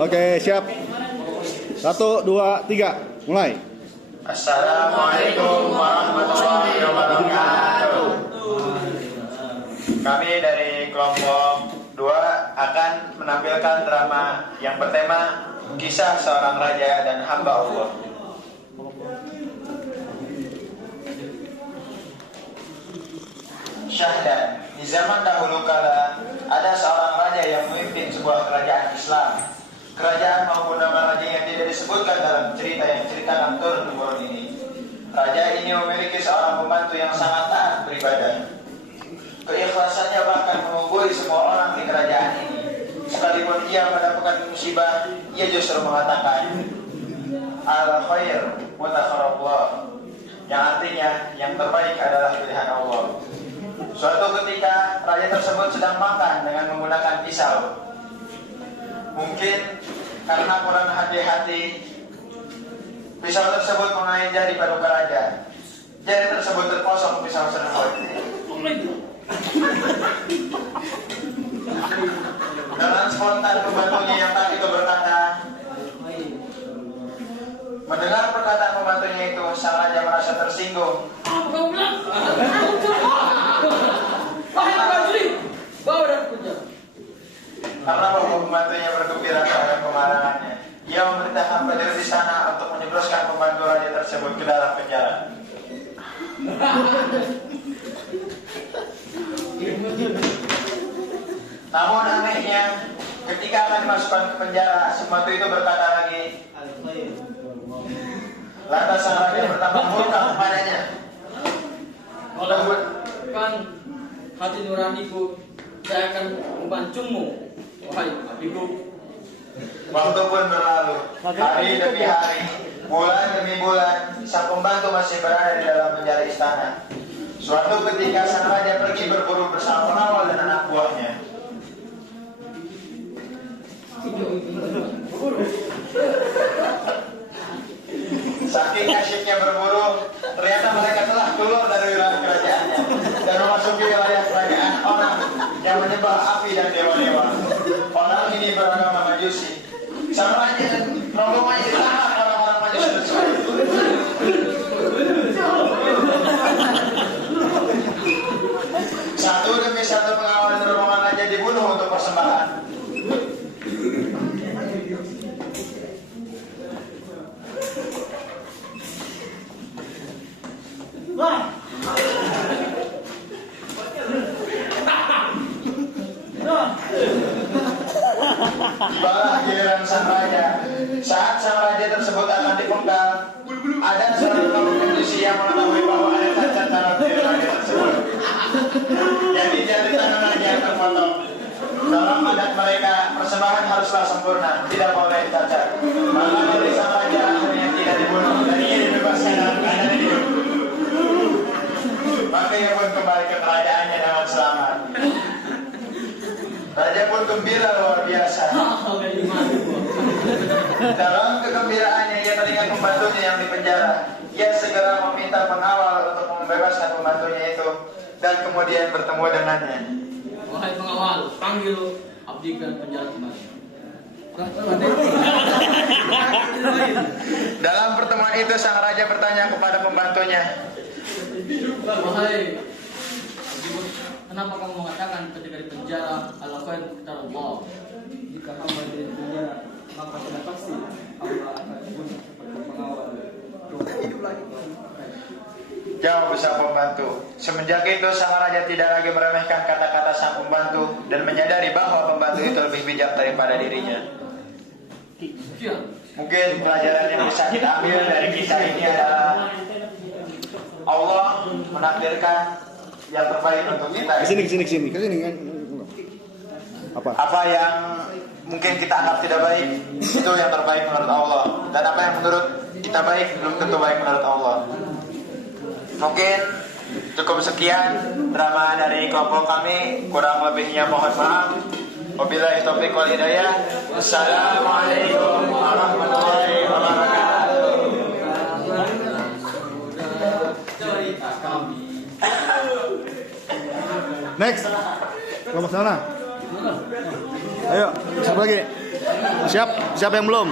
Oke, siap. 1, 2, 3, mulai. Assalamualaikum warahmatullahi wabarakatuh. Kami dari kelompok 2 akan menampilkan drama yang bertema kisah seorang raja dan hamba Allah. Syahdan, di zaman dahulu kala ada seorang raja yang memimpin sebuah kerajaan Islam. Kerajaan maupun nama raja yang tidak disebutkan dalam cerita yang ceritakan turun-temurun ini. Raja ini memiliki seorang pembantu yang sangat taat beribadah. Keikhlasannya bahkan mengungguli semua orang di kerajaan ini. Sekalipun ia mendapatkan musibah, ia justru mengatakan al khair mutakharrabullah, yang artinya yang terbaik adalah pilihan Allah. Suatu ketika raja tersebut sedang makan dengan menggunakan pisau. Mungkin karena kurang hati-hati, pisau tersebut mengenai jari paduka raja. Jari tersebut terpotong pisau tersebut. Dengan spontan pembantunya yang tadi itu berkata, mendengar perkataan pembantunya itu, sang raja merasa tersinggung. Karena bahwa pembantunya bergembira terhadap kemarahannya, ia memerintahkan prajurit di sana untuk menjebloskan pembantu raja tersebut ke dalam penjara. Namun anehnya, ketika akan dimasukkan ke penjara, si pembantu itu berkata lagi. Lantas sang raja bertambah murka kepadanya. Kan hati nuraniku, saya akan membantumu. Wahai abiku. Waktu pun berlalu, hari demi hari, bulan demi bulan, sang pembantu masih berada di dalam penjara istana. Suatu ketika sang raja pergi berburu bersama pengawal dan anak buahnya. Saking asyiknya berburu, ternyata mereka telah keluar dari wilayah kerajaannya dan memasuki wilayah kerajaan orang yang menyembah api dan dewa-dewa. Orang ini beragama Majusi. Sang raja dan rombongannya ditangkap orang-orang Majusi tersebut. Satu demi satu pengawal dan rombongan raja dibunuh untuk persembahan. Tibalah giliran sang raja. Saat sang raja tersebut akan dipenggal, ada seorang kaum Majusi yang mengetahui bahwa ada cacat dalam diri raja tersebut. Jadi jari tangan raja terpotong. Dalam adat mereka, persembahan haruslah sempurna, tidak boleh cacat. Maka dari sang raja akhirnya tidak dibunuh dan ia dibebaskan dalam keadaan hidup. Maka ia pun kembali ke kerajaannya dengan selamat. Raja pun gembira luar biasa. Dalam kegembiraannya ia teringat pembantunya yang dipenjara. Ia segera meminta pengawal untuk membebaskan pembantunya itu dan kemudian bertemu dengannya. Wahai pengawal, panggil abdi ke penjara kembali. Dalam pertemuan itu sang raja bertanya kepada pembantunya, Wahai abdiku, kenapa kamu mengatakan ketika di penjara al khair kita Allah? Jika hamba di penjara, maka sudah pasti hamba akan dibunuh seperti pengawal. Hidup lagi. jawab sang pembantu. Semenjak itu sang raja tidak lagi meremehkan kata-kata sang pembantu dan menyadari bahwa pembantu itu lebih bijak daripada dirinya. Mungkin pelajaran yang bisa kita ambil dari kisah ini adalah Allah menakdirkan yang terbaik untuk kita. Kesini kan. Apa yang mungkin kita anggap tidak baik, itu yang terbaik menurut Allah. Dan apa yang menurut kita baik, belum tentu baik menurut Allah. Mungkin cukup sekian drama dari kelompok kami. Kurang lebihnya mohon maaf. Wabillahi taufiq wal hidayah. Wassalamualaikum warahmatullahi wabarakatuh. Next. Kelompok sana. Ayo, siapa lagi? Siap yang belum?